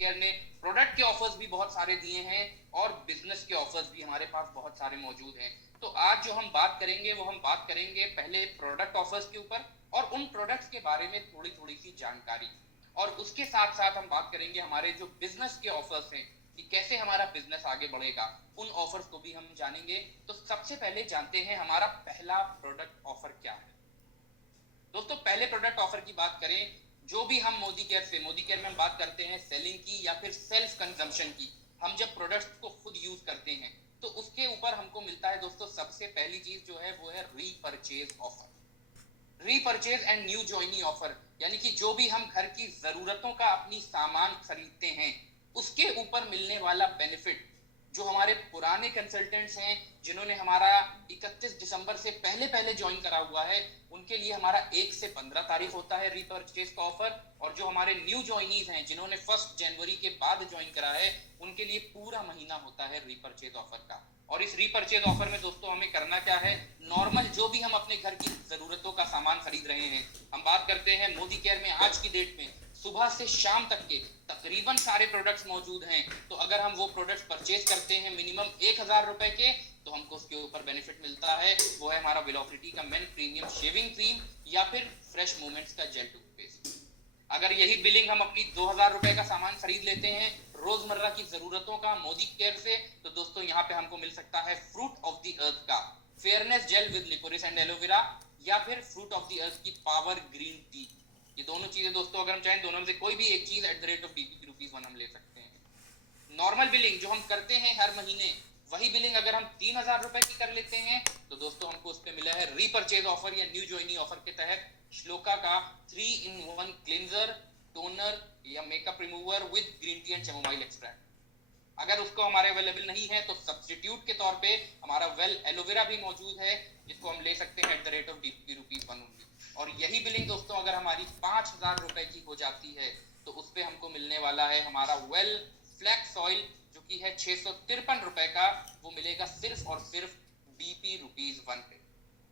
Care ने product के offers भी बहुत सारे दिए हैं और बिजनेस के ऑफर्स भी हमारे पास बहुत सारे मौजूद हैं। तो आज जो हम बात करेंगे वो हम बात करेंगे पहले प्रोडक्ट ऑफर्स के ऊपर और उन प्रोडक्ट्स के बारे में थोड़ी थोड़ी सी जानकारी, और उसके साथ साथ हम बात करेंगे हमारे जो बिजनेस के ऑफर्स हैं कि कैसे हमारा बिजनेस आगे बढ़ेगा, उन ऑफर्स को भी हम जानेंगे। तो सबसे पहले जानते हैं हमारा पहला प्रोडक्ट ऑफर क्या है। दोस्तों पहले प्रोडक्ट ऑफर की बात करें, जो भी हम मोदी केयर में हम बात करते हैं सेलिंग की या फिर सेल्फ कंजम्पशन की, हम जब प्रोडक्ट्स को खुद यूज करते हैं तो उसके ऊपर हमको मिलता है दोस्तों सबसे पहली चीज जो है वो है repurchase offer. Repurchase and new joinee offer, यानी कि जो भी हम घर की जरूरतों का अपनी सामान खरीदते हैं उसके ऊपर मिलने वाला बेनिफिट, जो हमारे पुराने कंसल्टेंट्स हैं जिन्होंने हमारा 31 दिसंबर से पहले पहले ज्वाइन करा हुआ है, उनके लिए हमारा 1 से 15 तारीख होता है रीपरचेज का ऑफर, और जो हमारे न्यू ज्वाइनीज हैं जिन्होंने 1 जनवरी के बाद ज्वाइन करा है उनके लिए पूरा महीना होता है रीपरचेज ऑफर का। और इस रीपरचेज ऑफर में दोस्तों हमें करना क्या है, नॉर्मल जो भी हम अपने घर की जरूरतों का सामान खरीद रहे हैं, हम बात करते हैं मोदी केयर में आज की डेट में सुबह से शाम तक के तकरीबन सारे प्रोडक्ट्स मौजूद हैं। तो अगर हम वो प्रोडक्ट्स परचेज करते हैं मिनिमम 1000 रुपए के, तो हमको उसके ऊपर बेनिफिट मिलता है, वो है हमारा वेलोसिटी का मेन प्रीमियम शेविंग क्रीम या फिर फ्रेश मोमेंट्स का जेल टूथपेस्ट। अगर यही बिलिंग हम अपनी 2000 रुपए का सामान खरीद लेते हैं रोजमर्रा की जरूरतों का मोदी केयर से, तो दोस्तों यहाँ पे हमको मिल सकता है फ्रूट ऑफ द अर्थ का fairness gel with liquorice and aloe vera, या फिर फ्रूट ऑफ द अर्थ की पावर ग्रीन टी। ये दोनों चीजें दोस्तों अगर हम चाहें दोनों में से कोई भी एक चीज @DPP ₹1 हम ले सकते हैं। नॉर्मल बिलिंग जो हम करते हैं हर महीने, वही बिलिंग अगर हम 3000 रुपए की कर लेते हैं तो दोस्तों हमको उस पे मिला है रीपरचेज ऑफर या न्यू ज्वाइनी ऑफर के तहत श्लोका का 3-in-1 क्लींजर, टोनर या makeup remover with green tea and chamomile extract. अगर उसको हमारे अवेलेबल नहीं है तो सब्स्टिट्यूट के तौर पे हमारा वेल एलोवेरा भी मौजूद है, जिसको हम ले सकते हैं @DPP ₹1 ओनली। और यही बिलिंग दोस्तों अगर हमारी 5000 रुपए की हो जाती है तो उस पे हमको मिलने वाला है हमारा वेल फ्लैक्स ऑयल, जो कि है 653 रुपए का, वो मिलेगा सिर्फ और सिर्फ DP ₹1 पे।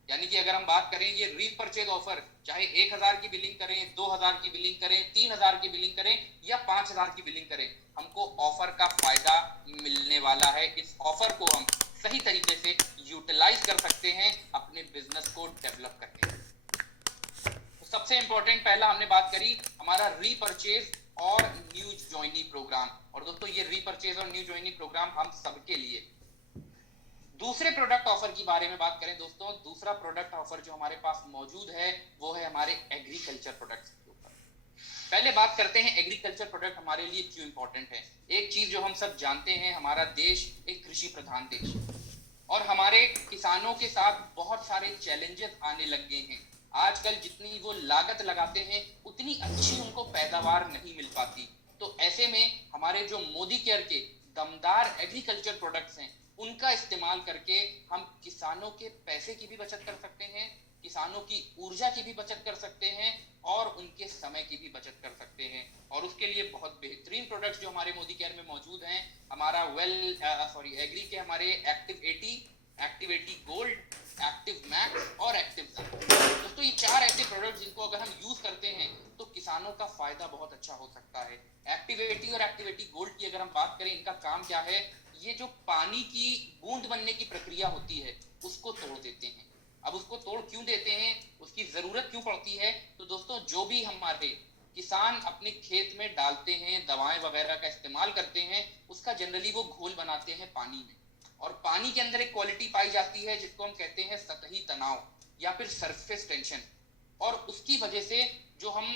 यानी कि अगर हम बात करें ये रीपरचेज ऑफर, चाहे 1000 की बिलिंग करें, 2000 की बिलिंग करें, 3000 की बिलिंग करें या 5000 की बिलिंग करें, हमको ऑफर का फायदा मिलने वाला है। इस ऑफर को हम सही तरीके से यूटिलाइज कर सकते हैं अपने बिजनेस को डेवलप करने में। तो सबसे इंपॉर्टेंट पहला हमने बात करी हमारा रीपरचेज और न्यू ज्वाइनी प्रोग्राम, और दोस्तों ये रीपरचेज और न्यू ज्वाइनी प्रोग्राम हम सबके लिए। दूसरे प्रोडक्ट ऑफर की बारे में बात करें दोस्तों, दूसरा प्रोडक्ट ऑफर जो हमारे पास मौजूद है वो है हमारे एग्रीकल्चर प्रोडक्ट्स के ऊपर। पहले बात करते हैं एग्रीकल्चर प्रोडक्ट हमारे लिए क्यों इंपॉर्टेंट है। एक चीज जो हम सब जानते हैं, हमारा देश एक कृषि प्रधान देश है और हमारे किसानों के साथ बहुत सारे चैलेंजेस आने लग गए हैं। आजकल जितनी वो लागत लगाते हैं उतनी अच्छी उनको पैदावार नहीं मिल पाती। तो ऐसे में हमारे जो मोदी केयर के दमदार एग्रीकल्चर प्रोडक्ट्स हैं उनका इस्तेमाल करके हम किसानों के पैसे की भी बचत कर सकते हैं, किसानों की ऊर्जा की भी बचत कर सकते हैं और उनके समय की भी बचत कर सकते हैं। और उसके लिए बहुत बेहतरीन प्रोडक्ट्स जो हमारे मोदी केयर में मौजूद हैं, हमारा एग्री के हमारे एक्टिव 80 गोल्ड, एक्टिव मैक्स और एक्टिव। दोस्तों ये 4 ऐसे प्रोडक्ट्स जिनको अगर हम यूज करते हैं तो किसानों का फायदा बहुत अच्छा हो सकता है। एक्टिव 80 और एक्टिव 80 गोल्ड की अगर हम बात करें, इनका काम क्या है, ये जो पानी की बूंद बनने की प्रक्रिया होती है उसको तोड़ देते हैं। अब उसको तोड़ क्यों देते हैं, उसकी जरूरत क्यों पड़ती है, तो दोस्तों जो भी हमारे किसान अपने खेत में डालते हैं, दवाएं वगैरह का इस्तेमाल करते हैं, उसका जनरली वो घोल बनाते हैं पानी में, और पानी के अंदर एक क्वालिटी पाई जाती है जिसको हम कहते हैं सतही तनाव या फिर सरफेस टेंशन। और उसकी वजह से जो हम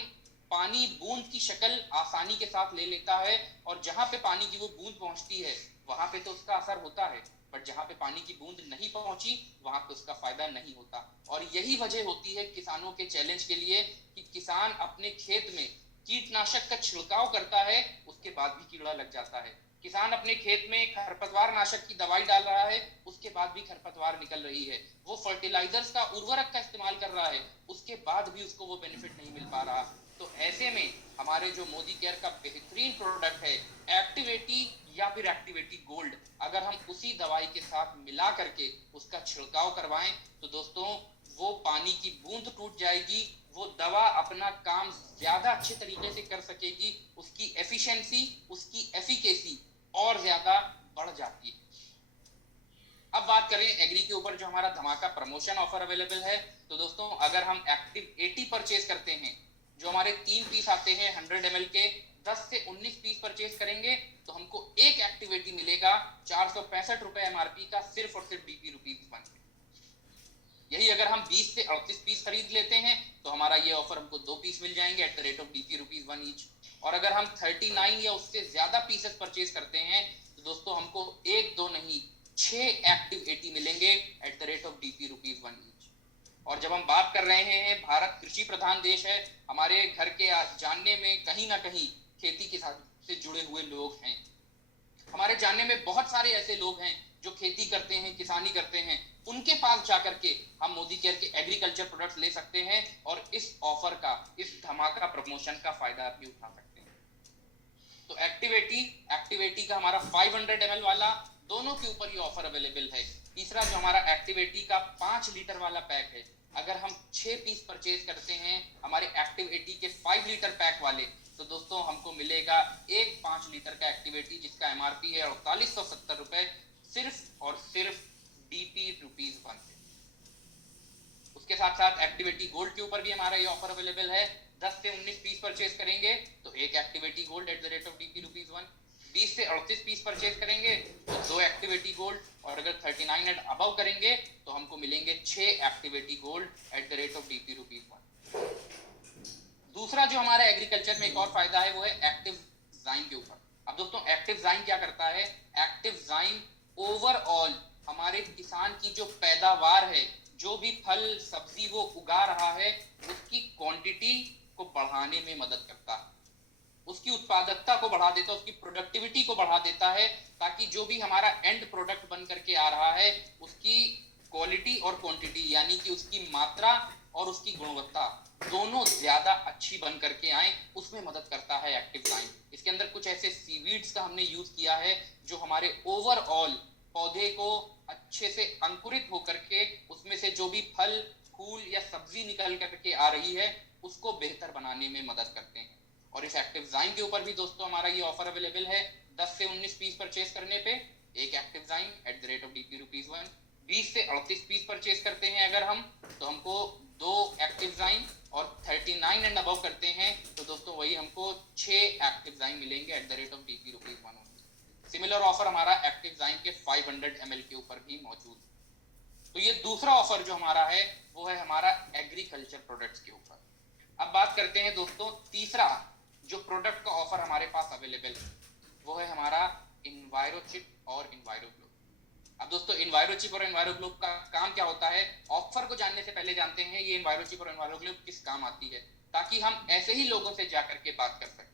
पानी बूंद की शक्ल आसानी के साथ ले लेता है, और जहां पे पानी की वो बूंद पहुंचती है वहां पे तो उसका असर होता है, बट जहां पे पानी की बूंद नहीं पहुंची वहां पे उसका फायदा नहीं होता। और यही वजह होती है किसानों के चैलेंज के लिए कि किसान अपने खेत में कीटनाशक का छिड़काव करता है, उसके बाद भी कीड़ा लग जाता है। किसान अपने खेत में खरपतवार नाशक की दवाई डाल रहा है, उसके बाद भी खरपतवार निकल रही है। वो फर्टिलाइजर्स का उर्वरक का इस्तेमाल कर रहा है, उसके बाद भी उसको वो बेनिफिट नहीं मिल पा रहा। तो ऐसे में हमारे जो मोदी केयर का बेहतरीन प्रोडक्ट है एक्टिवेटी या फिर एक्टिवेटी गोल्ड, अगर हम उसी दवाई के साथ मिला करके उसका छिड़काव करवाएं तो दोस्तों वो पानी की बूंद टूट जाएगी, वो दवा अपना काम ज्यादा अच्छे तरीके से कर सकेगी, उसकी एफिशिएंसी, उसकी एफिकेसी और ज्यादा बढ़ जाती है। अब बात करें एग्री के ऊपर जो हमारा धमाका प्रमोशन ऑफर अवेलेबल है, तो दोस्तों अगर हम एक्टिव 80 परचेज करते हैं, जो हमारे 3 पीस आते हैं 100 ml के, 10 से 19 पीस परचेज करेंगे तो हमको एक एक्टिविटी मिलेगा 465 रुपए एमआरपी का, सिर्फ और सिर्फ डीपी ₹1। यही अगर हम 20 से 38 पीस खरीद लेते हैं तो हमारा ये ऑफर हमको 2 पीस मिल जाएंगे eight the rate of DP ₹1 each. और अगर हम 39 या उससे ज्यादा पीसेस परचेज करते हैं तो दोस्तों हमको 1 2 नहीं 6 एक्टिव 80 मिलेंगे eight the rate of DP ₹1 each. और जब हम बात कर रहे हैं, भारत कृषि प्रधान देश है, हमारे घर के जानने में कहीं ना कहीं खेती के साथ से जुड़े हुए लोग हैं। हमारे जानने में बहुत सारे ऐसे लोग हैं जो खेती करते हैं, किसानी करते हैं, उनके पास जाकर के हम मोदी केयर के एग्रीकल्चर प्रोडक्ट्स ले सकते हैं और इस ऑफर का, इस धमाका प्रमोशन का फायदा भी उठा सकते हैं। तो एक्टिविटी का हमारा 500 ml वाला, दोनों के ऊपर ये ऑफर अवेलेबल है। तीसरा जो हमारा एक्टिविटी का 5 लीटर वाला पैक है, अगर हम 6 पीस परचेज करते हैं हमारे एक्टिविटी के 5 लीटर पैक वाले, तो दोस्तों हमको मिलेगा एक 5 लीटर का एक्टिविटी जिसका एमआरपी है 4870 रुपए, सिर्फ और सिर्फ डीपी ₹1। उसके साथ साथ एक्टिविटी गोल्ड के ऊपर भी हमारा ये ऑफर अवेलेबल है। 10 से 19 पीस परचेज करेंगे तो एक activity gold eight the rate of DP ₹1। 20 से 38 पीस परचेज करेंगे तो 2 एक्टिविटी गोल्ड, और अगर 39 एंड अबव करेंगे तो हमको मिलेंगे 6 activity gold eight the rate of DP ₹1। दूसरा जो हमारा एग्रीकल्चर में एक और फायदा है वो है एक्टिव जाइम के ऊपर। अब दोस्तों एक्टिव जाइम क्या करता है? एक्टिव जाइम ओवरऑल हमारे किसान की जो पैदावार है, जो भी फल सब्जी वो उगा रहा है, उसकी क्वांटिटी को बढ़ाने में मदद करता है, उसकी उत्पादकता को बढ़ा देता है, उसकी प्रोडक्टिविटी को बढ़ा देता है, ताकि जो भी हमारा एंड प्रोडक्ट बन करके आ रहा है उसकी क्वालिटी और क्वांटिटी, यानी कि उसकी मात्रा और उसकी गुणवत्ता दोनों ज्यादा अच्छी बन करके आए, उसमें मदद करता है एक्टिव जाइम। इसके अंदर कुछ ऐसे सीवीड्स का हमने यूज किया है जो हमारे ओवरऑल पौधे को अच्छे से अंकुरित होकर के उसमें से जो भी फल, फूल या सब्जी निकल करके आ रही है उसको बेहतर बनाने में मदद करते हैं। और इस एक्टिव जाइम के ऊपर भी दोस्तों हमारा ये ऑफर अवेलेबल है। 10 से 19 पीस परचेज करने पे एक एक्टिव जाइम eight the rate of DP ₹1। 20 से 38 पीस परचेज करते हैं अगर हम, तो हमको 2 एक्टिव जाइम, और 39 एंड अबव करते हैं तो दोस्तों वही हमको 6 एक्टिव जाइम मिलेंगे eight the rate of DP ₹1। Similar offer हमारा एक्टिव जाइम के 500 ml के ऊपर भी मौजूद है। तो ये दूसरा ऑफर जो हमारा है वो है हमारा एग्रीकल्चर प्रोडक्ट्स के ऊपर। अब बात करते हैं दोस्तों तीसरा जो प्रोडक्ट का ऑफर हमारे पास अवेलेबल है वो है हमारा इन्वायरोचिप और इन्वायरोग्लोब। अब दोस्तों इन्वायरोचिप और इन्वायरोग्लोब का काम क्या होता है, ऑफर को जानने से पहले जानते हैं ये इन्वायरोचिप और इन्वायरोग्लोब किस काम आती है, ताकि हम ऐसे ही लोगों से जाकर के बात कर सकें।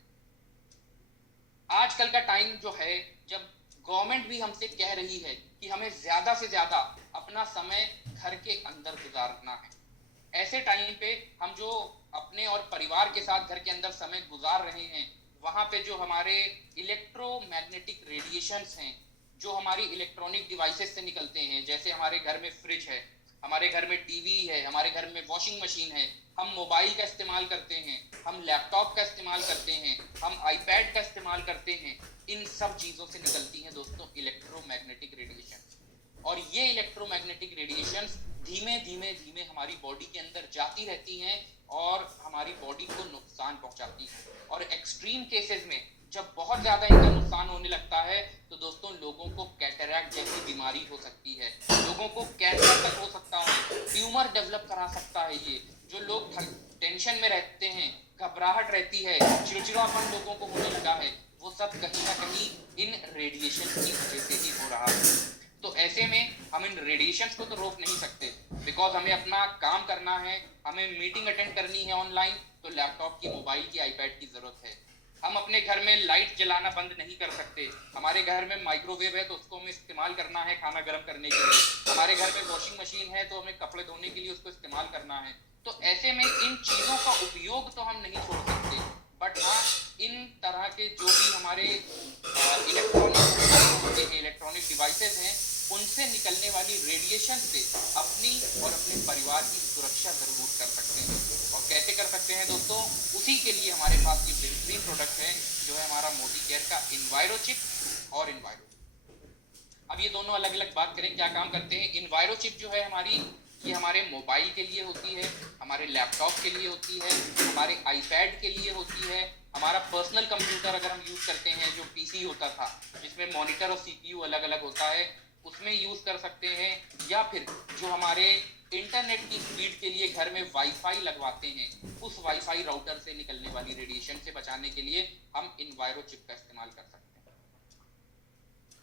आजकल का टाइम जो है जब गवर्नमेंट भी हमसे कह रही है कि हमें ज्यादा से ज्यादा अपना समय घर के अंदर गुजारना है, ऐसे टाइम पे हम जो अपने और परिवार के साथ घर के अंदर समय गुजार रहे हैं, वहां पे जो हमारे इलेक्ट्रोमैग्नेटिक रेडिएशंस हैं, जो हमारी इलेक्ट्रॉनिक डिवाइसेस से निकलते हैं, जैसे हमारे घर में फ्रिज है, हमारे घर में टीवी है, हमारे घर में वॉशिंग मशीन है, हम मोबाइल का इस्तेमाल करते हैं, हम लैपटॉप का इस्तेमाल करते हैं, हम आईपैड का इस्तेमाल करते हैं, इन सब चीजों से निकलती हैं दोस्तों इलेक्ट्रोमैग्नेटिक रेडिएशन। और ये इलेक्ट्रोमैग्नेटिक रेडिएशंस धीमे धीमे धीमे हमारी बॉडी के अंदर जाती रहती हैं और हमारी बॉडी को नुकसान पहुंचाती है। और एक्सट्रीम केसेस में जब बहुत ज्यादा इनका नुकसान होने लगता है तो दोस्तों लोगों को कैटरैक्ट जैसी बीमारी हो सकती है, लोगों को कैंसर तक हो सकता है, ट्यूमर डेवलप करा सकता है। ये जो लोग टेंशन में रहते हैं, घबराहट रहती है, चिड़चिड़ापन लोगों को होने लगा है, वो सब कहीं ना कहीं इन रेडिएशन की वजह से ही हो रहा है। तो ऐसे में हम इन रेडिएशंस को तो रोक नहीं सकते, बिकॉज हमें अपना काम करना है, हमें मीटिंग अटेंड करनी है ऑनलाइन, तो लैपटॉप की, मोबाइल की, आईपैड की जरूरत है। हम अपने घर में लाइट जलाना बंद नहीं कर सकते, हमारे घर में माइक्रोवेव है तो उसको हमें इस्तेमाल करना है खाना गर्म करने के लिए, हमारे घर में वॉशिंग मशीन है तो हमें कपड़े धोने के लिए उसको इस्तेमाल करना है। तो ऐसे में इन चीजों का उपयोग तो हम नहीं छोड़ सकते, बट हाँ इन तरह के जो भी हमारे इलेक्ट्रॉनिक डिवाइसेस हैं उनसे निकलने वाली रेडिएशन से अपनी और अपने परिवार की सुरक्षा जरूर कर सकते हैं। और कैसे कर सकते हैं दोस्तों, उसी के लिए हमारे पास ये बेहतरीन प्रोडक्ट है जो है हमारा मोदी केयर का इन्वायरोचिप और इन्वायरो। अब ये दोनों अलग अलग बात करें क्या काम करते हैं। इन्वायरोचिप जो है हमारी, ये हमारे मोबाइल के लिए होती है, हमारे लैपटॉप के लिए होती है, हमारे आईपैड के लिए होती है, हमारा पर्सनल कंप्यूटर अगर हम यूज करते हैं, जो पीसी होता था जिसमें मॉनिटर और सीपीयू अलग अलग होता है, उसमें यूज कर सकते हैं। या फिर जो हमारे इंटरनेट की स्पीड के लिए घर में वाईफाई लगवाते हैं, उस वाईफाई राउटर से निकलने वाली रेडिएशन से बचाने के लिए हम इन्वायरो चिप का इस्तेमाल कर सकते हैं।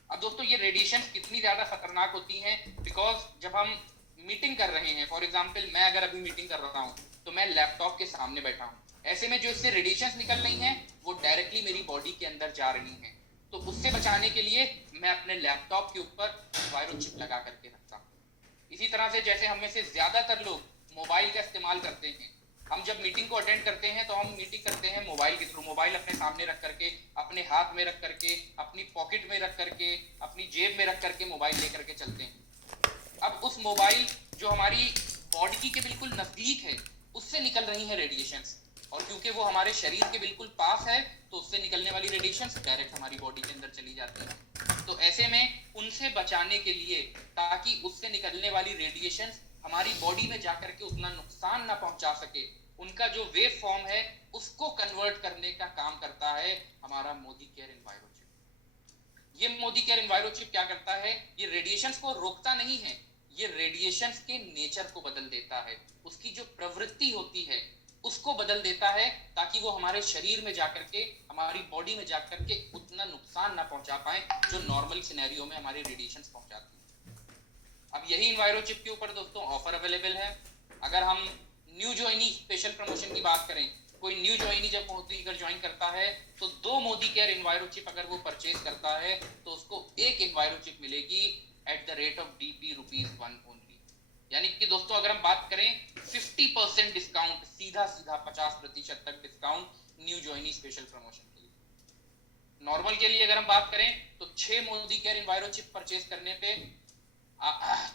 अब दोस्तों ये रेडिएशन कितनी ज्यादा खतरनाक होती हैं, बिकॉज जब हम मीटिंग कर रहे हैं, फॉर एग्जाम्पल मैं अगर अभी मीटिंग कर रहा हूँ तो मैं लैपटॉप के सामने बैठा हूँ, ऐसे में जो इससे रेडिएशन निकल रही हैं वो डायरेक्टली मेरी बॉडी के अंदर जा रही हैं। तो उससे बचाने के लिए मैं अपने लैपटॉप के ऊपर वायरो चिप लगा करके रखता हूँ। इसी तरह से जैसे हम में से ज्यादातर लोग मोबाइल का इस्तेमाल करते हैं, हम जब मीटिंग को अटेंड करते हैं तो हम मीटिंग करते हैं मोबाइल के थ्रू, मोबाइल अपने सामने रख करके, अपने हाथ में रख करके, अपनी पॉकेट में रख करके, अपनी जेब में रख करके मोबाइल लेकर के चलते हैं। अब उस मोबाइल जो हमारी बॉडी के बिल्कुल नजदीक है, उससे निकल रही है रेडिएशंस, और क्योंकि वो हमारे शरीर के बिल्कुल पास है तो उससे निकलने वाली रेडिएशंस डायरेक्ट हमारी बॉडी के अंदर चली जाती है। तो ऐसे में उनसे बचाने के लिए, ताकि उससे निकलने वाली रेडिएशंस हमारी बॉडी में जाकर के उतना नुकसान ना पहुंचा सके, उनका जो वेव फॉर्म है उसको कन्वर्ट करने का काम करता है हमारा मोदी केयर इन्वायरोचिप। ये मोदी केयर इन्वायरोचिप क्या करता है, ये रेडिएशंस को रोकता नहीं है, ये रेडिएशंस के नेचर को बदल देता है, उसकी जो प्रवृत्ति होती है उसको बदल देता है, ताकि वो हमारे शरीर में जाकर के, हमारी बॉडी में जाकर के उतना नुकसान ना पहुंचा पाए जो नॉर्मल सिनेरियो में हमारे रेडिएशंस पहुंचाती है। अब यही इन्वायरोचिप के ऊपर दोस्तों ऑफर अवेलेबल है। अगर हम न्यू ज्वाइनी स्पेशल प्रमोशन की बात करें, कोई न्यू ज्वाइनी जब मोदी केयर ज्वाइन करता है तो 2 मोदी केयर इन्वायरोचिप अगर वो परचेज करता है तो उसको एक इन्वायरोचिप मिलेगी eight the rate of DP ₹1 only. यानी कि दोस्तों अगर हम बात करें 50% डिस्काउंट, सीधा 50% तक discount new joinee special promotion के लिए। नॉर्मल के लिए अगर हम बात करें तो 6 मोदी केयर इन्वायरोचिप परचेज करने पे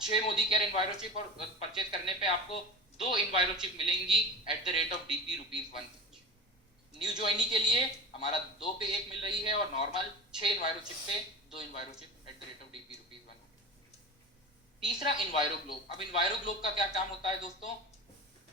6 मोदी केयर इन्वायरोचिप और परचेज करने पे आपको 2 इन्वायरोचिप मिलेंगी eight the rate of DP ₹1। New joinee के लिए हमारा 2 पे 1 मिल रही है, और नॉर्मल 6 इन्वायरोचिप पे 2 envirochip at the rate of DP ₹1। तीसरा इन्वायरो ग्लोब। अब इन्वायरो ग्लोब का क्या काम होता है दोस्तों,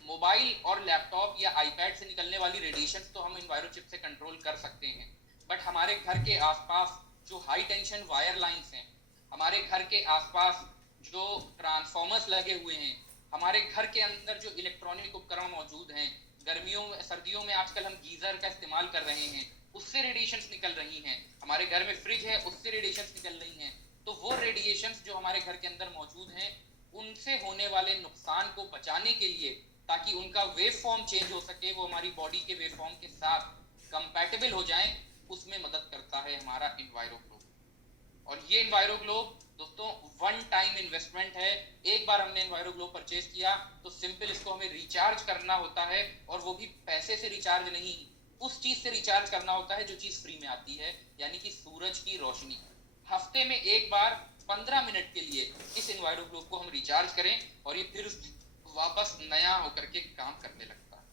मोबाइल और लैपटॉप या आईपैड से निकलने वाली रेडिएशन तो हम इन्वायरोचिप से कंट्रोल कर सकते हैं, बट हमारे घर के आसपास जो हाई टेंशन वायर लाइंस हैं, हमारे घर के आसपास जो ट्रांसफॉर्मर्स लगे हुए हैं, हमारे घर के अंदर जो इलेक्ट्रॉनिक उपकरण मौजूद हैं, गर्मियों में, सर्दियों में आजकल हम गीजर का इस्तेमाल कर रहे हैं, उससे रेडिएशंस निकल रही हैं। हमारे घर में फ्रिज है, उससे रेडिएशंस निकल रही हैं। तो वो रेडिएशंस जो हमारे घर के अंदर मौजूद हैं, उनसे होने वाले नुकसान को बचाने के लिए, ताकि उनका वेव फॉर्म चेंज हो सके, वो हमारी बॉडी के वेव फॉर्म के साथ कंपैटिबल हो जाए, उसमें मदद करता है हमारा इन्वायरो ग्लोब। और ये इन्वायरो ग्लोब दोस्तों 1 टाइम इन्वेस्टमेंट है। एक बार हमने इन्वायरो ग्लोब परचेज किया तो सिंपल इसको हमें रिचार्ज करना होता है, और वो भी पैसे से रिचार्ज नहीं, उस चीज से रिचार्ज करना होता है जो चीज फ्री में आती है, यानी कि सूरज की रोशनी। हफ्ते में एक बार 15 मिनट के लिए इस इन्वायरो ग्लोब को हम रिचार्ज करें और ये फिर वापस नया होकर के काम करने लगता है।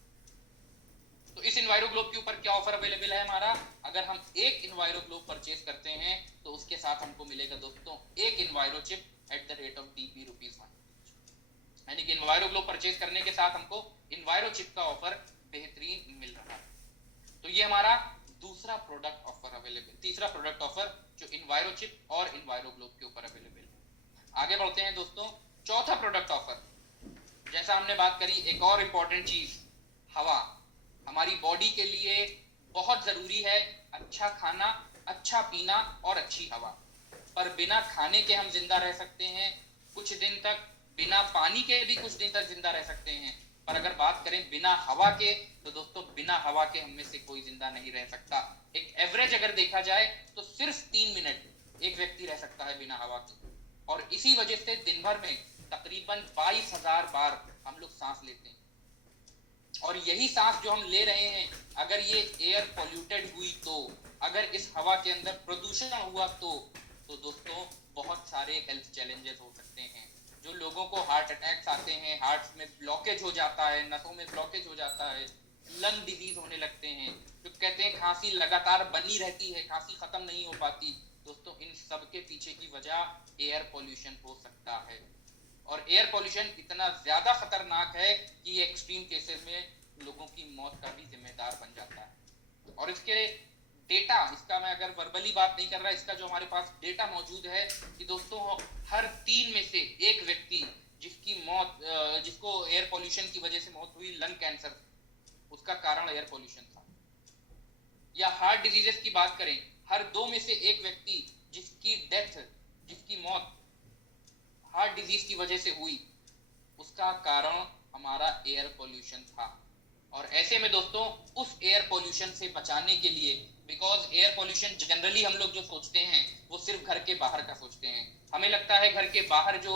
तो इस इन्वायरो ग्लोब के ऊपर क्या ऑफर अवेलेबल है हमारा, अगर हम एक इन्वायरो ग्लोब परचेज करते हैं तो उसके साथ हमको मिलेगा दोस्तों एक इन्वायरो chip eight the rate of DP ₹1। यानी कि इन्वायरो ग्लोब परचेज करने के साथ हमको इन्वायरो चिप का ऑफर बेहतरीन मिल रहा है। तो ये हमारा दूसरा प्रोडक्ट ऑफर अवेलेबल, तीसरा प्रोडक्ट ऑफर जो इन्वायरो चिप और इन्वायरो ग्लोब के ऊपर अवेलेबल है। आगे बढ़ते हैं दोस्तों, चौथा प्रोडक्ट ऑफर। जैसा हमने बात करी, एक और इंपॉर्टेंट चीज, हवा हमारी बॉडी के लिए बहुत जरूरी है। अच्छा खाना, अच्छा पीना और अच्छी हवा। पर बिना खाने के हम जिंदा रह सकते हैं कुछ दिन तक, बिना पानी के भी कुछ दिन तक जिंदा रह सकते हैं, पर अगर बात करें बिना हवा के, तो दोस्तों बिना हवा के हम में से कोई जिंदा नहीं रह सकता। एक एवरेज अगर देखा जाए तो सिर्फ 3 मिनट एक व्यक्ति रह सकता है बिना हवा के, और इसी वजह से दिन भर में तकरीबन 22,000 बार हम लोग सांस लेते हैं। और यही सांस जो हम ले रहे हैं, अगर ये एयर पॉल्यूटेड हुई तो, अगर इस हवा के अंदर प्रदूषण हुआ तो तो दोस्तों बहुत सारे हेल्थ चैलेंजेस हो सकते हैं। जो लोगों को हार्ट अटैक्स आते हैं, हार्ट में ब्लॉकेज हो जाता है, नसों में ब्लॉकेज हो जाता है, लंग डिजीज होने लगते हैं, जो कहते हैं खांसी लगातार बनी रहती है, खांसी खत्म नहीं हो पाती, दोस्तों इन सब के पीछे की वजह एयर पोल्यूशन हो सकता है। और एयर पोल्यूशन इतना ज्यादा खतरनाक है कि ये एक्सट्रीम केसेस में लोगों की मौत का भी जिम्मेदार बन जाता है। और इसके डेटा, इसका मैं अगर वर्बली बात नहीं कर रहा, इसका जो हमारे पास डेटा मौजूद है कि दोस्तों हर 3 में से एक व्यक्ति जिसकी मौत, जिसको एयर पोल्यूशन की वजह से मौत हुई, लंग कैंसर, उसका कारण एयर पोल्यूशन था। या हार्ट डिजीजेस की बात करें, हर 2 में से एक व्यक्ति जिसकी डेथ, जिसकी मौत हार्ट डिजीज की वजह से हुई, उसका कारण हमारा एयर पोल्यूशन था। और ऐसे में दोस्तों उस एयर पोल्यूशन से बचाने के लिए, बिकॉज एयर पोल्यूशन जनरली हम लोग जो सोचते हैं वो सिर्फ घर के बाहर का सोचते हैं। हमें लगता है घर के बाहर जो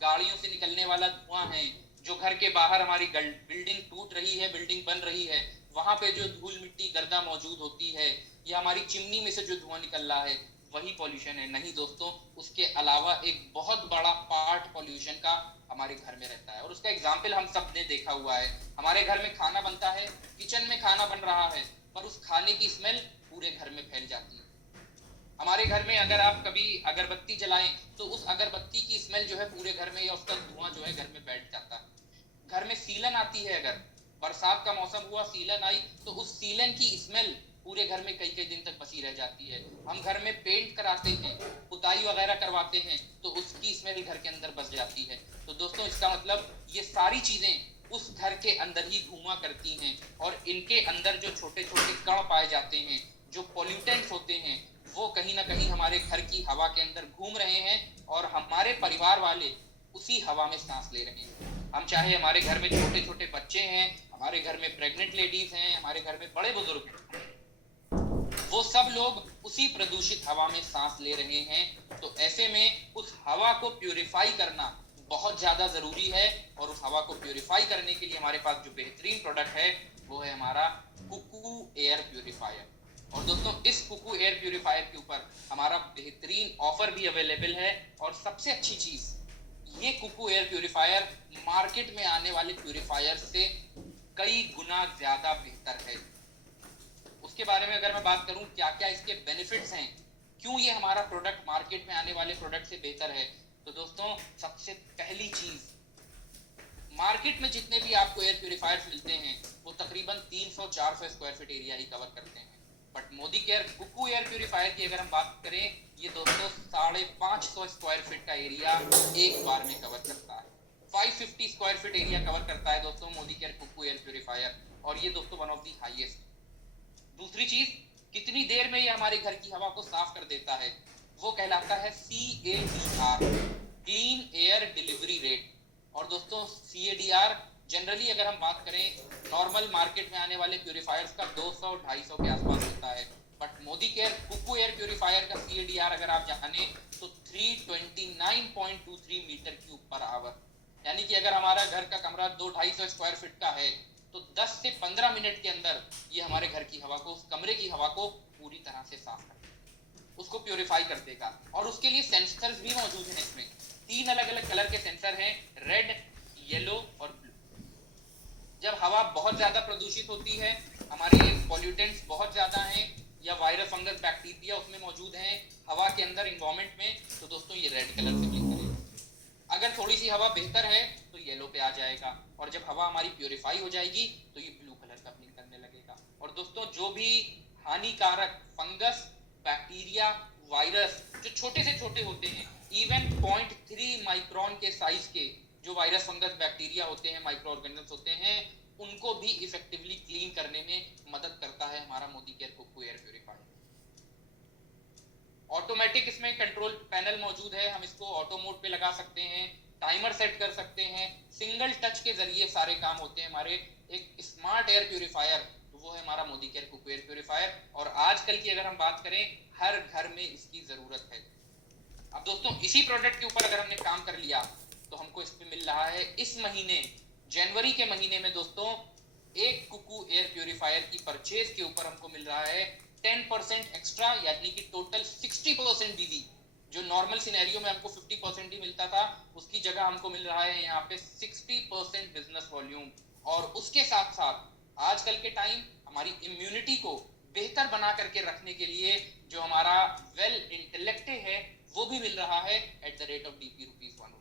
गाड़ियों से निकलने वाला धुआं है, जो घर के बाहर हमारी बिल्डिंग टूट रही है, बिल्डिंग बन रही है, वहां पे जो धूल मिट्टी गर्दा मौजूद होती है, या हमारी चिमनी में से जो धुआं निकल रहा है, वही पॉल्यूशन है। नहीं दोस्तों, उसके अलावा एक बहुत बड़ा पार्ट पॉल्यूशन का हमारे घर में रहता है। और उसका एग्जाम्पल हम सब ने देखा हुआ है। हमारे घर में खाना बनता है, किचन में खाना बन रहा है, पर उस खाने की स्मेल पूरे घर में फैल जाती है। हमारे घर में अगर आप कभी अगरबत्ती जलाएं तो उस अगरबत्ती की स्मेल जो है पूरे घर में, या उसका धुआं जो है घर में बैठ जाता है। घर में सीलन आती है, अगर बरसात का मौसम हुआ, सीलन आई, तो उस सीलन की स्मेल पूरे घर में कई कई दिन तक बसी रह जाती है। हम घर में पेंट कराते हैं, पुताई वगैरह करवाते हैं, तो उसकी स्मेल घर के अंदर बस जाती है। तो दोस्तों इसका मतलब ये सारी चीजें उस घर के अंदर ही घूमा करती हैं, और इनके अंदर जो छोटे छोटे कण पाए जाते हैं, जो पॉल्यूटेंट्स होते हैं, वो कहीं ना कहीं हमारे घर की हवा के अंदर घूम रहे हैं, और हमारे परिवार वाले उसी हवा में सांस ले रहे हैं। हम चाहे हमारे घर में छोटे छोटे बच्चे हैं, हमारे घर में प्रेग्नेंट लेडीज हैं, हमारे घर में बड़े बुजुर्ग हैं, वो सब लोग उसी प्रदूषित हवा में सांस ले रहे हैं। तो ऐसे में उस हवा को प्यूरिफाई करना बहुत ज्यादा जरूरी है। और उस हवा को प्यूरिफाई करने के लिए हमारे पास जो बेहतरीन प्रोडक्ट है वो है हमारा कुकू एयर प्यूरिफायर। और दोस्तों इस कुकू एयर प्यूरिफायर के ऊपर हमारा बेहतरीन ऑफर भी अवेलेबल है। और सबसे अच्छी चीज, ये कुकू एयर प्यूरिफायर मार्केट में आने वाले प्यूरिफायर से कई गुना ज्यादा बेहतर है। उसके बारे में अगर मैं बात करूं क्या क्या इसके बेनिफिट्स हैं, क्यों ये हमारा प्रोडक्ट मार्केट में आने वाले प्रोडक्ट से बेहतर है, तो दोस्तों सबसे पहली चीज, मार्केट में जितने भी आपको एयर प्यूरिफायर्स मिलते हैं वो तकरीबन 300-400 स्क्वायर फीट एरिया ही कवर करते हैं। But Modi care Kuku air purifier की अगर हम बात करें, ये दोस्तों 550 स्क्वायर फीट का एरिया एक बार में कवर करता है। 550 स्क्वायर फीट एरिया कवर करता है दोस्तों Modi care Kuku air purifier, और ये दोस्तों वन ऑफ दी हाईएस्ट। दूसरी चीज, कितनी देर में ये हमारे घर की हवा को साफ कर देता है, वो कहलाता है CADR, clean air delivery rate. और दोस्तों CADR जनरली अगर हम बात करें नॉर्मल मार्केट में आने वाले प्यूरिफायर्स का 200-250 के आसपास होता है। But Modi care Kuku air purifier का CADR अगर आप जाने तो 329.23 मीटर क्यूब पर आवर। यानी कि अगर हमारा घर का कमरा 200-250 स्क्वायर फीट का है तो 10 से 15 मिनट के अंदर ये हमारे घर की हवा को, उस कमरे की हवा को पूरी तरह से साफ कर देगा, उसको प्यूरिफाई कर देगा। और उसके लिए सेंसर्स भी मौजूद हैं इसमें। 3 अलग अलग कलर के सेंसर हैं, रेड, येलो और ब्लू। जब हवा बहुत ज्यादा प्रदूषित होती है, हमारे पॉल्यूटेंट्स बहुत ज्यादा हैं, या वायरस, फंगस, बैक्टीरिया उसमें मौजूद हैं हवा के अंदर, इन्वायरमेंट में, तो दोस्तों ये रेड कलर से ब्लिंक करेगा। अगर थोड़ी सी हवा बेहतर है तो येलो पे आ जाएगा, और जब हवा हमारी प्यूरिफाई हो जाएगी तो ये ब्लू कलर का ब्लिंक करने लगेगा। और दोस्तों जो भी हानिकारक फंगस, बैक्टीरिया, वायरस जो छोटे से छोटे होते हैं, इवन 0.3 माइक्रोन के साइज के जो वायरस, फंगस, बैक्टीरिया होते हैं, माइक्रो ऑर्गेनिजम्स होते हैं, उनको भी इफेक्टिवली क्लीन करने में मदद करता है हमारा Modi care Kuku air purifier. Automatic इसमें कंट्रोल पैनल मौजूद है, हम इसको ऑटो मोड पे लगा सकते हैं, टाइमर सेट कर सकते हैं, सिंगल टच के जरिए सारे काम होते हैं हमारे। एक स्मार्ट एयर प्यूरिफायर, वो है हमारा Modi care Kuku air purifier. और आजकल की अगर हम बात करें, हर घर में इसकी जरूरत है। अब दोस्तों इसी प्रोडक्ट के ऊपर अगर हमने काम कर लिया तो हमको इस पे मिल रहा है इस महीने, जनवरी के महीने में दोस्तों, एक कुकू एयर प्यूरिफायर की परचेज के ऊपर हमको मिल रहा है 10% एक्स्ट्रा, यानी कि टोटल 60% दीदी, जो नॉर्मल सिनेरियो में हमको 50% ही मिलता था, उसकी जगह हमको मिल रहा है यहाँ पे 60% बिजनेस वॉल्यूम। और उसके साथ साथ आजकल के टाइम हमारी इम्यूनिटी को बेहतर बना करके रखने के लिए जो हमारा वेल इंटेलेक्ट है वो भी मिल रहा है at the rate of DP ₹1।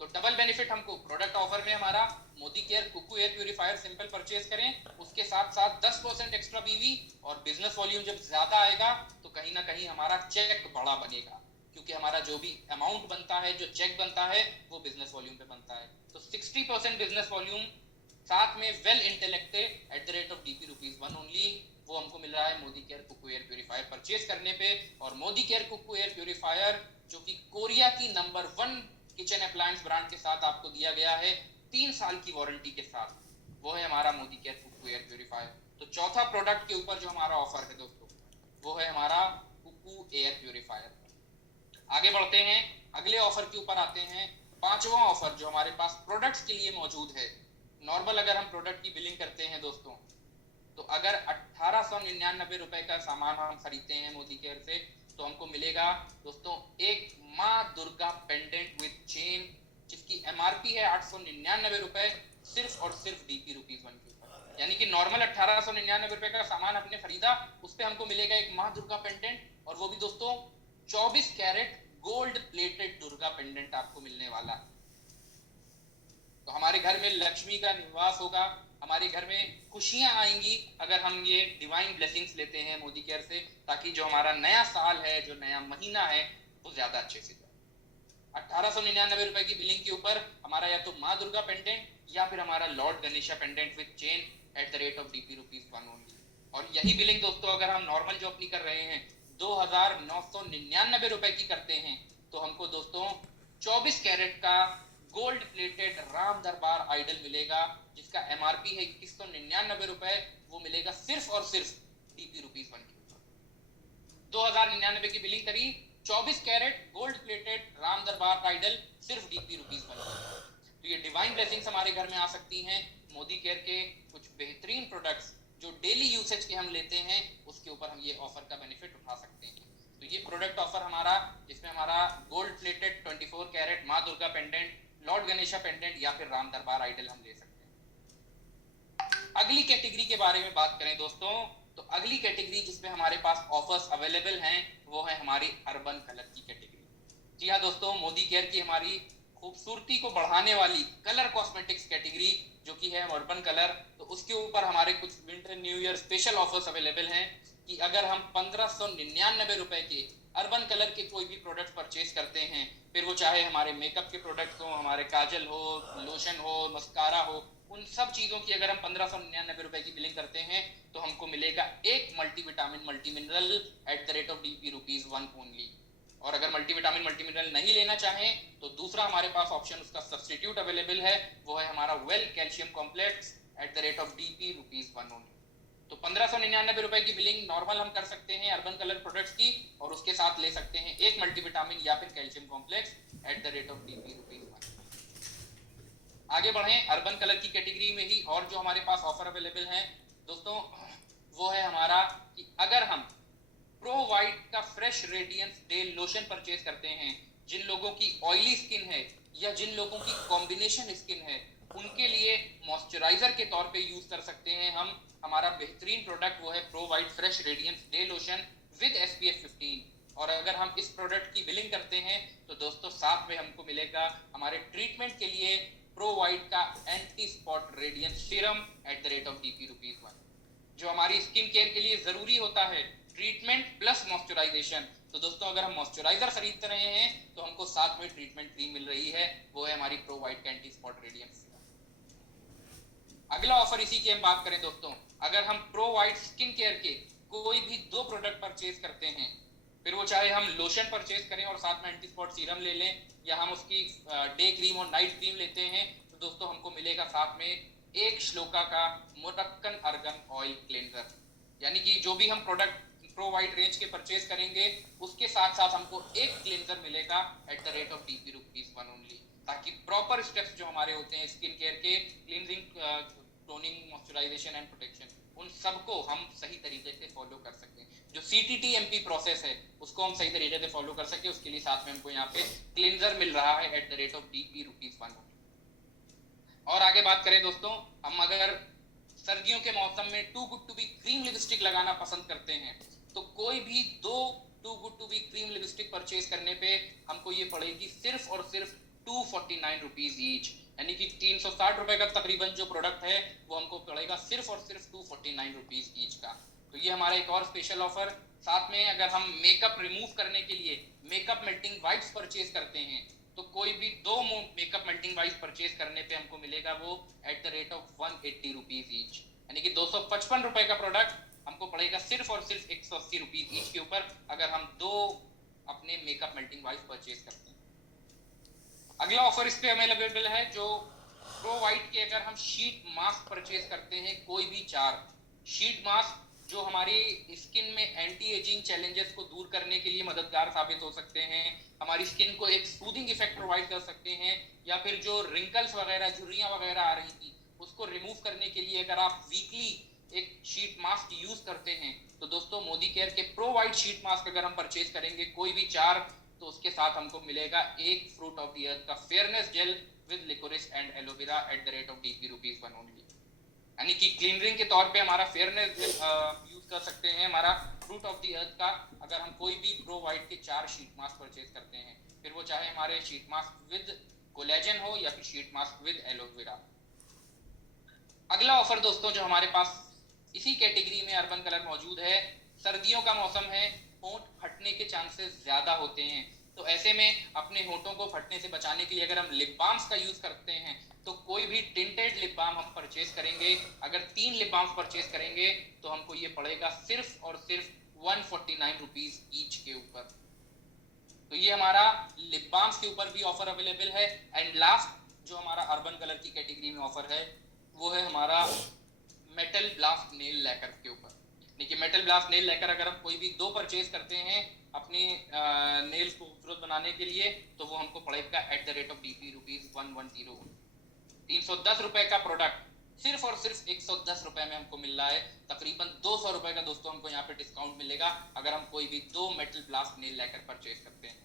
तो डबल बेनिफिट हमको प्रोडक्ट ऑफर में हमारा Modi care Kuku air purifier simple purchase करें, उसके साथ साथ 10% एक्स्ट्रा बीवी, और बिजनेस वॉल्यूम जब ज्यादा आएगा तो कहीं ना कहीं हमारा चेक बड़ा बनेगा, क्योंकि हमारा जो भी अमाउंट बनता है, जो चेक बनता है, वो बिजनेस वॉल्यूम पे बनता है। तो 60% बिजनेस वॉल्यूम साथ में well intellected at the rate of DP ₹1 only, वो हमको मिल रहा है Modi care Kuku air purifier purchase करने पे। और Modi care Kuku air purifier जो कि कोरिया की नंबर 1 किचन अप्लायंस ब्रांड के साथ आपको दिया गया है 3 साल की वारंटी के साथ, वो है हमारा Modi care Kuku air purifier. तो चौथा प्रोडक्ट के ऊपर जो हमारा ऑफर है दोस्तों, वो है हमारा कुकू एयर प्यूरिफायर। आगे बढ़ते हैं, अगले ऑफर के ऊपर आते हैं। पांचवा ऑफर जो हमारे पास प्रोडक्ट्स के लिए मौजूद है, नॉर्मल अगर हम प्रोडक्ट की बिलिंग करते हैं दोस्तों, तो अगर 1899 रुपए का सामान हम खरीदते हैं मोदी केयर से, तो हमको मिलेगा दोस्तों एक माँ दुर्गा पेंडेंट विद चेन, जिसकी MRP है 899 रुपए, सिर्फ और सिर्फ DP ₹1 के ऊपर। यानी कि नॉर्मल 1899 रुपए का सामान आपने खरीदा, उस पे हमको मिलेगा एक माँ दुर्गा पेंडेंट, और वो भी दोस्तों 24 carat gold plated Durga pendant आपको मिलने वाला है। तो हमारे घर में लक्ष्मी का निवास होगा, हमारे घर में खुशियां आएंगी अगर हम ये डिवाइन ब्लेसिंग्स लेते हैं मोदी केयर से, ताकि जो हमारा नया साल है, जो नया महीना है, वो ज्यादा अच्छे से जाए। 1899 रुपए की बिलिंग के ऊपर हमारा या तो माँ दुर्गा पेंडेंट या फिर हमारा Lord Ganesha pendant with chain eight the rate of DP ₹1 only. और यही बिलिंग दोस्तों अगर हम नॉर्मल जो अपनी कर रहे हैं 2999 रुपए की करते हैं, तो हमको दोस्तों 24 कैरेट का गोल्ड प्लेटेड राम दरबार आइडल मिलेगा, जिसका MRP है 2199 रुपए, वो मिलेगा सिर्फ और सिर्फ DP ₹1 के ऊपर। 2099 की बिलिंग करी, 24 कैरेट गोल्ड प्लेटेड राम दरबार आइडल, सिर्फ DP ₹1। तो ये डिवाइन ब्लेसिंग्स हमारे घर में आ सकती हैं। मोदी केयर के कुछ बेहतरीन प्रोडक्ट्स जो डेली यूसेज के हम लेते हैं, उसके ऊपर हम ये ऑफर का बेनिफिट उठा सकते हैं। तो ये प्रोडक्ट ऑफर हमारा, जिसमें हमारा गोल्ड प्लेटेड 24 कैरेट माँ Durga pendant, Lord Ganesha pendant या फिर राम दरबार आइडल हम ले सकते हैं। अगली कैटेगरी के बारे में बात करें दोस्तों, तो अगली कैटेगरी जिसमें हमारे पास ऑफर्स अवेलेबल हैं, वो है हमारी अर्बन कलर की कैटेगरी। जी हाँ दोस्तों, मोदी केयर की हमारी खूबसूरती को बढ़ाने वाली कलर कॉस्मेटिक्स कैटेगरी जो कि है अर्बन कलर, तो उसके ऊपर हमारे कुछ winter new year special offers available हैं कि अगर हम 1599 रुपए के अर्बन कलर के कोई भी प्रोडक्ट परचेज करते हैं, फिर वो चाहे हमारे मेकअप के प्रोडक्ट्स हो, हमारे काजल हो, लोशन हो, मस्कारा हो, उन सब चीजों की अगर हम 1599 रुपए की बिलिंग करते हैं, तो हमको मिलेगा एक multivitamin multi mineral eight the rate of DP ₹1 only. और अगर मल्टीविटामिन मल्टी मिनरल नहीं लेना चाहें, तो दूसरा हमारे पास ऑप्शन उसका सब्स्टिट्यूट अवेलेबल है, वो है हमारा well calcium complex eight the rate of DP ₹1 only. तो 1599 रुपए की बिलिंग नॉर्मल हम कर सकते हैं अर्बन कलर प्रोडक्ट्स की, और उसके साथ ले सकते हैं एक मल्टीविटामिन या फिर calcium complex eight the rate of DP ₹1। आगे बढ़ें, अर्बन कलर की कैटेगरी में ही और जो हमारे पास ऑफर अवेलेबल हैं दोस्तों, वो है हमारा कि अगर हम प्रो वाइट का fresh radiance day lotion purchase करते हैं, जिन लोगों की ऑयली स्किन है या जिन लोगों की कॉम्बिनेशन स्किन है, उनके लिए मॉइस्चराइजर के तौर पे यूज कर सकते हैं हम हमारा बेहतरीन प्रोडक्ट, वो है pro white fresh radiance day lotion with SPF 15। और अगर हम इस प्रोडक्ट की बिलिंग करते हैं, तो दोस्तों साथ में हमको मिलेगा हमारे ट्रीटमेंट के लिए प्रो वाइट का anti spot radiance serum at the rate of DP ₹1, जो हमारी स्किन केयर के लिए जरूरी होता है, ट्रीटमेंट प्लस मॉइस्चराइजेशन। तो दोस्तों अगर हम मॉइस्चराइजर खरीद रहे हैं, तो हमको साथ में ट्रीटमेंट क्रीम मिल रही है, वो है हमारी प्रो वाइट का एंटी स्पॉट रेडियंस। अगला ऑफर इसी की हम बात करें दोस्तों, अगर हम प्रो वाइट स्किन केयर के कोई भी 2 प्रोडक्ट परचेज करते हैं, फिर वो चाहे हम लोशन परचेज करें और साथ में एंटी स्पॉट सीरम ले लें, या हम उसकी डे क्रीम और नाइट क्रीम लेते हैं, तो दोस्तों हमको मिलेगा साथ में एक श्लोका का मोरक्कन अर्गन ऑयल क्लेंजर। यानी कि जो भी हम प्रोडक्ट प्रो वाइट रेंज के परचेज करेंगे, उसके साथ साथ हमको एक क्लेंजर मिलेगा eight the rate of DP ₹1 only, ताकि प्रॉपर स्टेप्स जो हमारे होते हैं स्किन केयर के, cleansing, toning, moisturisation and protection, उन सबको हम सही तरीके से फॉलो कर सकें। जो CTTMP प्रोसेस है उसको हम सही तरीके से फॉलो कर सके, उसके लिए साथ में हमको यहाँ पे क्लिनजर मिल रहा है at the rate of DP ₹1। और आगे बात करें दोस्तों, हम अगर सर्दियों के मौसम में too good to be cream lipstick लगाना पसंद करते हैं तो कोई भी दो too good to be cream lipstick purchase करने पे हमको ये पड़ेगी सिर्फ और सिर्फ ₹249 ईच, यानी कि 360 रुपए का तकरीबन जो प्रोडक्ट है वो हमको पड़ेगा सिर्फ और सिर्फ ₹249 ईच का। तो ये हमारा एक और स्पेशल ऑफर। साथ में अगर हम मेकअप रिमूव करने के लिए मेकअप मेल्टिंग वाइप्स परचेज करते हैं तो कोई भी दो मेकअप मेल्टिंग वाइप्स परचेज करने पे हमको मिलेगा वो eight the rate of ₹180 each, यानी कि 255 रुपए का प्रोडक्ट हमको पड़ेगा सिर्फ और सिर्फ ₹180 ईच के ऊपर अगर हम दो अपने मेकअप मेल्टिंग वाइप्स परचेज करते हैं। अगला ऑफर इस पे अवेलेबल है जो प्रो वाइट के अगर हम शीट मास्क परचेज करते हैं, कोई भी 4 शीट मास्क जो हमारी स्किन में एंटी एजिंग चैलेंजेस को दूर करने के लिए मददगार साबित हो सकते हैं, हमारी स्किन को एक सूदिंग इफेक्ट प्रोवाइड कर सकते हैं, या फिर जो रिंकल्स वगैरह झुर्रियां वगैरह आ रही थी उसको रिमूव करने के लिए अगर आप वीकली एक शीट मास्क यूज करते हैं तो दोस्तों मोदी केयर के प्रो वाइट शीट मास्क अगर हम परचेज करेंगे कोई भी 4 तो उसके साथ हमको मिलेगा एक फ्रूट ऑफ द अर्थ का fairness gel with liquorice and aloe vera at the rate of DP ₹1 only, यानी कि क्लीनरिंग के तौर पे हमारा फेयरनेस जेल यूज कर सकते हैं हमारा फ्रूट ऑफ द अर्थ का अगर हम कोई भी प्रो वाइट के 4 शीट मास्क परचेज करते हैं, फिर वो चाहे हमारे शीट मास्क विद कोलेजन हो या फिर शीट मास्क विद एलोवेरा। अगला ऑफर दोस्तों जो हमारे पास इसी कैटेगरी में अर्बन कलर मौजूद है, सर्दियों का मौसम है, होंठ फटने के चांसेस ज्यादा होते हैं, तो ऐसे में अपने होंठों को फटने से बचाने के लिए अगर हम लिप बाम्स का यूज करते हैं तो कोई भी टिंटेड लिप बाम हम परचेज करेंगे, अगर 3 लिप बाम्स परचेज करेंगे तो हमको ये पड़ेगा सिर्फ और सिर्फ ₹149 ईच के ऊपर। तो ये हमारा लिप बाम्स के ऊपर भी ऑफर अवेलेबल है। एंड लास्ट जो हमारा अर्बन कलर की कैटेगरी में ऑफर है वो है हमारा मेटल ब्लास्ट नेल लैकर के ऊपर। देखिए मेटल ब्लास्ट नेल लैकर अगर हम कोई भी 2 परचेज करते हैं अपनी नेल्स को खूबसूरत बनाने के लिए तो वो हमको पड़ेगा eight the rate of DP ₹110। 310 रुपए का प्रोडक्ट सिर्फ और सिर्फ 110 रुपए में हमको मिल रहा है, तकरीबन 200 रुपए का दोस्तों हमको यहाँ पे डिस्काउंट मिलेगा अगर हम कोई भी 2 metal blast nail lacquer purchase करते हैं।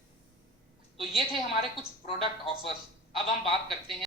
तो ये थे हमारे कुछ प्रोडक्ट ऑफर्स। अब हम बात करते हैं